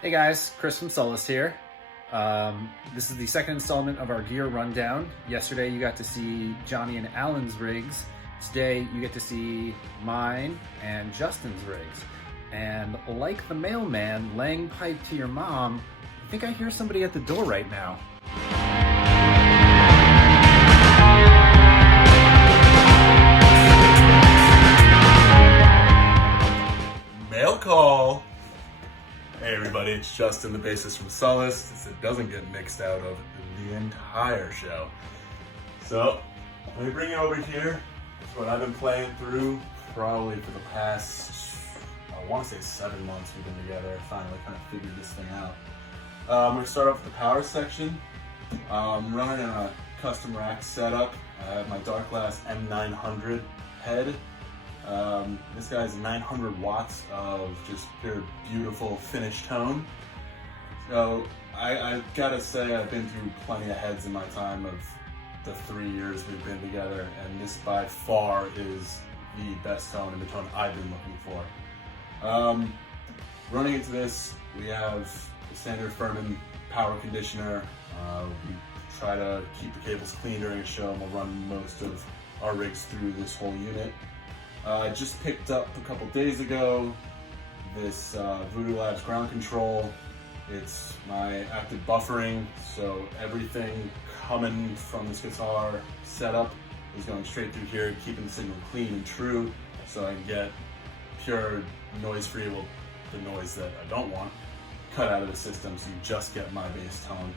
Hey guys, Chris from Solus here. This is the second installment of our gear rundown. Yesterday you got to see Johnny and Alan's rigs. Today you get to see mine and Justin's rigs. And like the mailman laying pipe to your mom, I think I hear somebody at the door right now. Mail call. Hey everybody, it's Justin, the bassist from Solus. It doesn't get mixed out of the entire show. So, let me bring you over here. It's what I've been playing through probably for the past, I want to say 7 months we've been together. Finally kind of figured this thing out. I'm going to start off with the power section. I'm running in a custom rack setup. I have my Darkglass M900 head. This guy's 900 watts of just pure beautiful finished tone. So I gotta say I've been through plenty of heads in my time of the 3 years we've been together, and this by far is the best tone and the tone I've been looking for. Running into this, we have the standard Furman power conditioner. We try to keep the cables clean during a show, and we'll run most of our rigs through this whole unit. I just picked up a couple days ago this Voodoo Labs ground control. It's my active buffering, so everything coming from this guitar setup is going straight through here, keeping the signal clean and true, so I can get pure noise-free, well, the noise that I don't want, cut out of the system, so you just get my bass tone.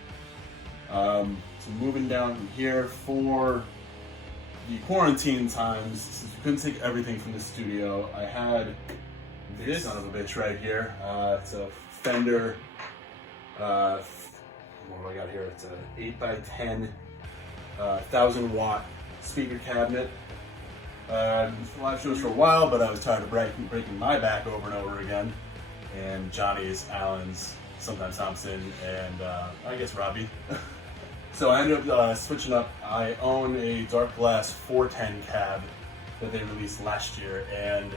So moving down from here for the quarantine times, since we couldn't take everything from the studio, I had this son of a bitch right here. It's a Fender, what do I got here? It's a 8x10, 1000 watt speaker cabinet. Live shows for a while, but I was tired of breaking my back over and over again. And Johnny's, Alan's, sometimes Thompson, and I guess Robbie. So I ended up switching up. I own a Darkglass 410 cab that they released last year, and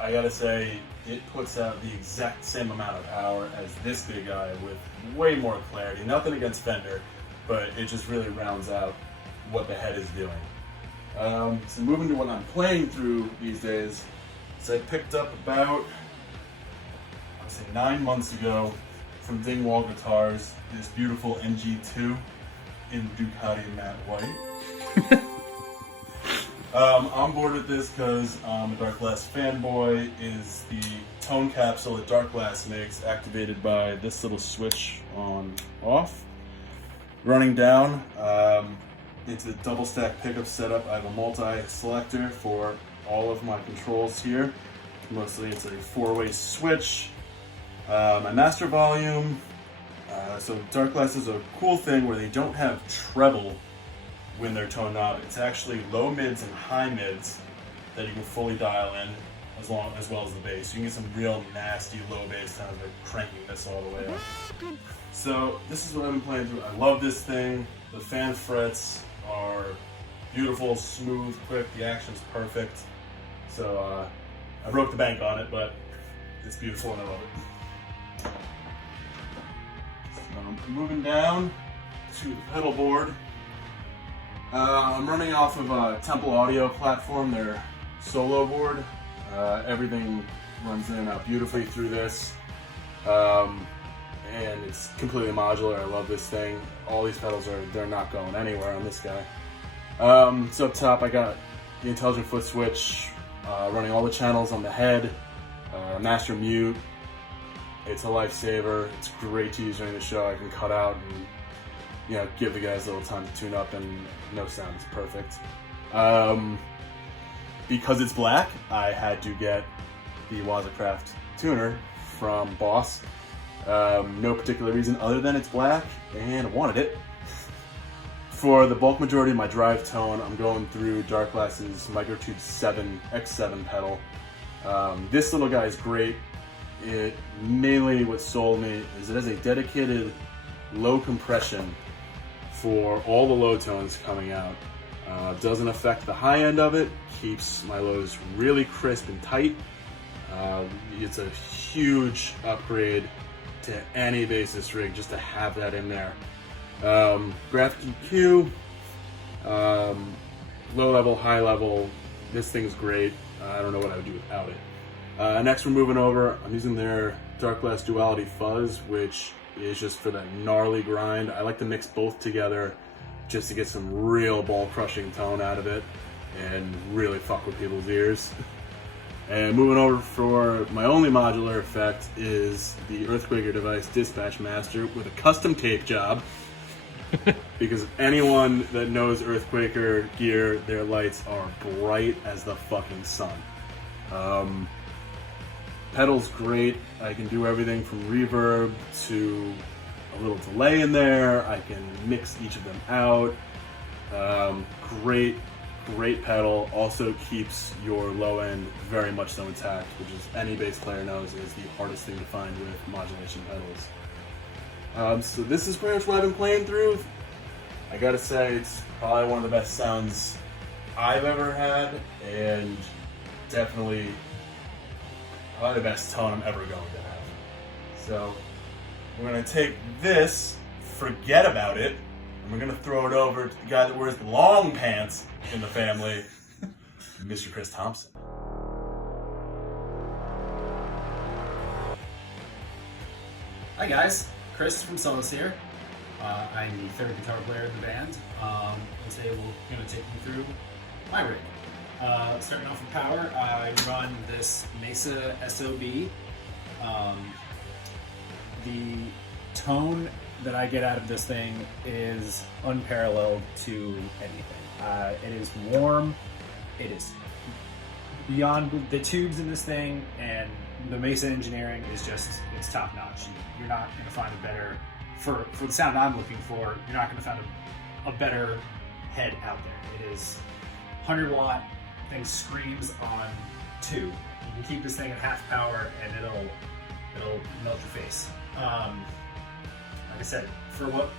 I gotta say, it puts out the exact same amount of power as this big guy with way more clarity. Nothing against Fender, but it just really rounds out what the head is doing. So moving to what I'm playing through these days, so I picked up about, I would say 9 months ago from Dingwall Guitars, this beautiful NG2 in Ducati matte white. I'm on board with this because I'm a Darkglass fanboy. Is the tone capsule that Darkglass makes activated by this little switch on off. Running down, it's a double stack pickup setup. I have a multi-selector for all of my controls here. Mostly it's a 4-way switch. My master volume. So Darkglass is a cool thing where they don't have treble when they're tone knob. It's actually low mids and high mids that you can fully dial in, as well as the bass. You can get some real nasty low bass sounds by cranking this all the way up. So this is what I've been playing through. I love this thing. The fan frets are beautiful, smooth, quick. The action's perfect. So I broke the bank on it, but it's beautiful and I love it. Moving down to the pedal board. I'm running off of a Temple Audio platform, their solo board. Everything runs in and out beautifully through this. And it's completely modular. I love this thing. All these pedals they're not going anywhere on this guy. So up top I got the intelligent foot switch, running all the channels on the head, master mute. It's a lifesaver. It's great to use during the show. I can cut out and give the guys a little time to tune up, and no sound is perfect. Because it's black, I had to get the Wazacraft tuner from Boss. No particular reason other than it's black and I wanted it. For the bulk majority of my drive tone, I'm going through Darkglass's Microtube 7 X7 pedal. This little guy is great. It mainly what sold me is it has a dedicated low compression for all the low tones coming out. Doesn't affect the high end of it, keeps my lows really crisp and tight. It's a huge upgrade to to any bassist rig just to have that in there. Graphic EQ, low level, high level. This thing's great. I don't know what I would do without it. Next, we're moving over. I'm using their Darkglass Duality Fuzz, which is just for that gnarly grind. I like to mix both together just to get some real ball-crushing tone out of it and really fuck with people's ears. And moving over for my only modular effect is the Earthquaker Device Dispatch Master with a custom tape job. Because anyone that knows Earthquaker gear, their lights are bright as the fucking sun. Pedal's great. I can do everything from reverb to a little delay in there. I can mix each of them out. Great pedal. Also keeps your low end very much so intact, which is any bass player knows is the hardest thing to find with modulation pedals. So this is pretty much what I've been playing through. I gotta say, it's probably one of the best sounds I've ever had, and definitely probably the best tone I'm ever going to have. So we're gonna take this, forget about it, and we're gonna throw it over to the guy that wears long pants in the family, Mr. Chris Thompson. Hi guys, Chris from Solus here. I'm the third guitar player in the band. Today we're going to take you through my rig. Starting off with power, I run this Mesa SOB. The tone that I get out of this thing is unparalleled to anything. It is warm, it is beyond the tubes in this thing, and the Mesa engineering is just, it's top notch. You're not going to find a better, for the sound I'm looking for, you're not going to find a better head out there. It is 100 watt, thing screams on 2. You can keep this thing at half power and it'll melt your face. Like I said, for what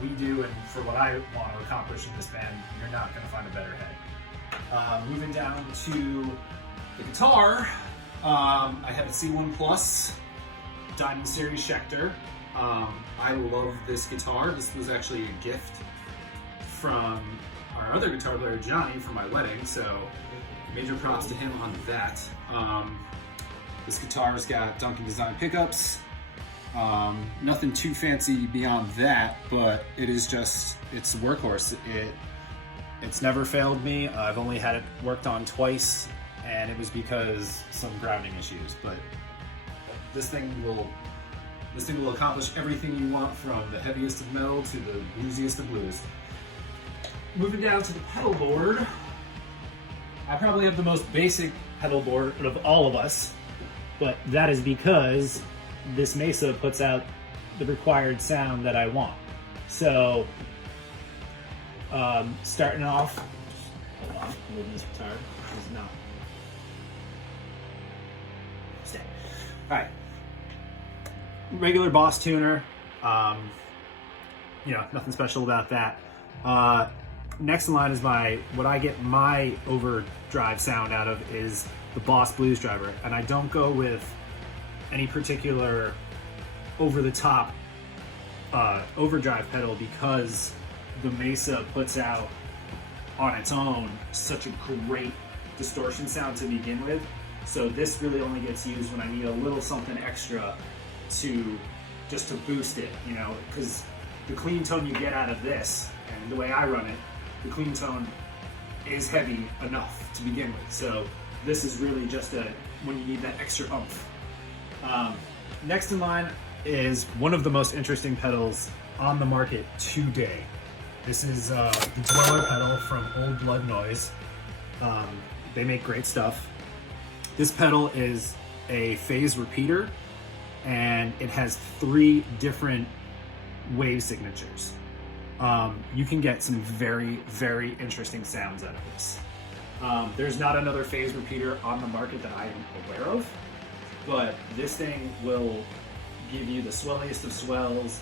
we do and for what I want to accomplish in this band, you're not going to find a better head. Moving down to the guitar, I have a C1 Plus Diamond Series Schecter. I love this guitar. This was actually a gift from our other guitar player, Johnny, for my wedding, so major props to him on that. This guitar's got Duncan Design pickups. Nothing too fancy beyond that, but it is just, it's a workhorse. It's never failed me. I've only had it worked on twice, and it was because some grounding issues, but this thing will accomplish everything you want, from the heaviest of metal to the bluesiest of blues. Moving down to the pedal board, I probably have the most basic pedal board of all of us, but that is because this Mesa puts out the required sound that I want. So, starting off, hold on, moving this guitar, it's not. Stay. All right. Regular Boss tuner, nothing special about that. Next in line is what I get my overdrive sound out of is the Boss Blues Driver, and I don't go with any particular over-the-top overdrive pedal because the Mesa puts out on its own such a great distortion sound to begin with. So this really only gets used when I need a little something extra to boost it, because the clean tone you get out of this, and the way I run it, the clean tone is heavy enough to begin with. So this is really just when you need that extra oomph. Next in line is one of the most interesting pedals on the market today. This is the Dweller pedal from Old Blood Noise. They make great stuff. This pedal is a phase repeater, and it has 3 different wave signatures. You can get some very, very interesting sounds out of this. There's not another phase repeater on the market that I'm aware of, but this thing will give you the swelliest of swells.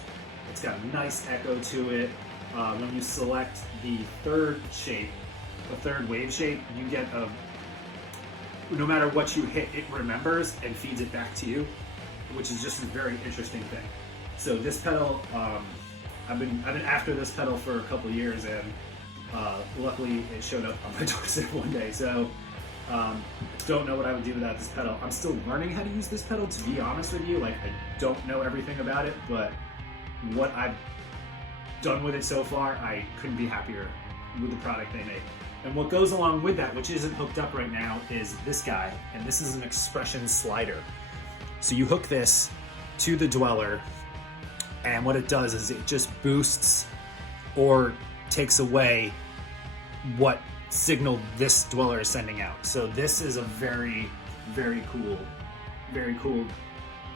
It's got a nice echo to it. When you select the third wave shape, you get no matter what you hit, it remembers and feeds it back to you. which is just a very interesting thing. So this pedal, I've been after this pedal for a couple years, and luckily it showed up on my doorstep one day. So don't know what I would do without this pedal. I'm still learning how to use this pedal, to be honest with you. Like, I don't know everything about it, but what I've done with it so far, I couldn't be happier with the product they make. And what goes along with that, which isn't hooked up right now, is this guy, and this is an expression slider. So you hook this to the dweller, and what it does is it just boosts or takes away what signal this dweller is sending out. So this is a very, very cool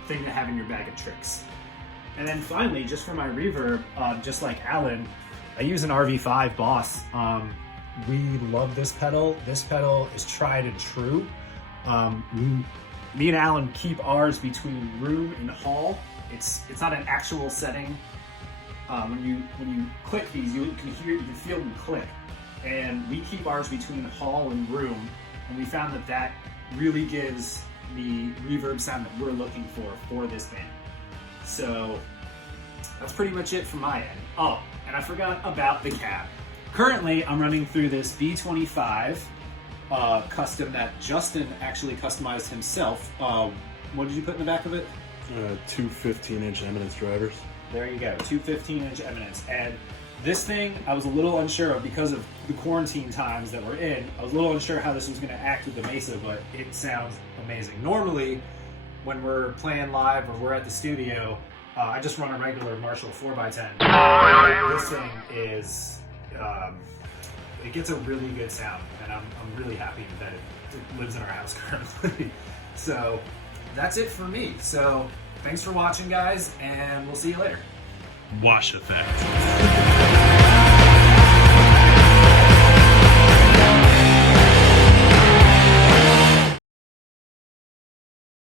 thing to have in your bag of tricks. And then finally, just for my reverb, just like Alan, I use an RV5 Boss. We love this pedal. This pedal is tried and true. Me and Alan keep ours between room and hall. It's not an actual setting. When you click these, you can feel them click. And we keep ours between hall and room, and we found that really gives the reverb sound that we're looking for this band. So that's pretty much it from my end. Oh, and I forgot about the cab. Currently, I'm running through this B25 custom that Justin actually customized himself. What did you put in the back of it? Two 15-inch Eminence drivers. There you go, two 15-inch Eminence. And this thing, I was a little unsure of because of the quarantine times that we're in. I was a little unsure how this was going to act with the Mesa, but it sounds amazing. Normally, when we're playing live or we're at the studio, I just run a regular Marshall 4x10. This thing is, it gets a really good sound, and I'm really happy that it lives in our house currently. So that's it for me. So thanks for watching, guys, and we'll see you later. Wash Effect.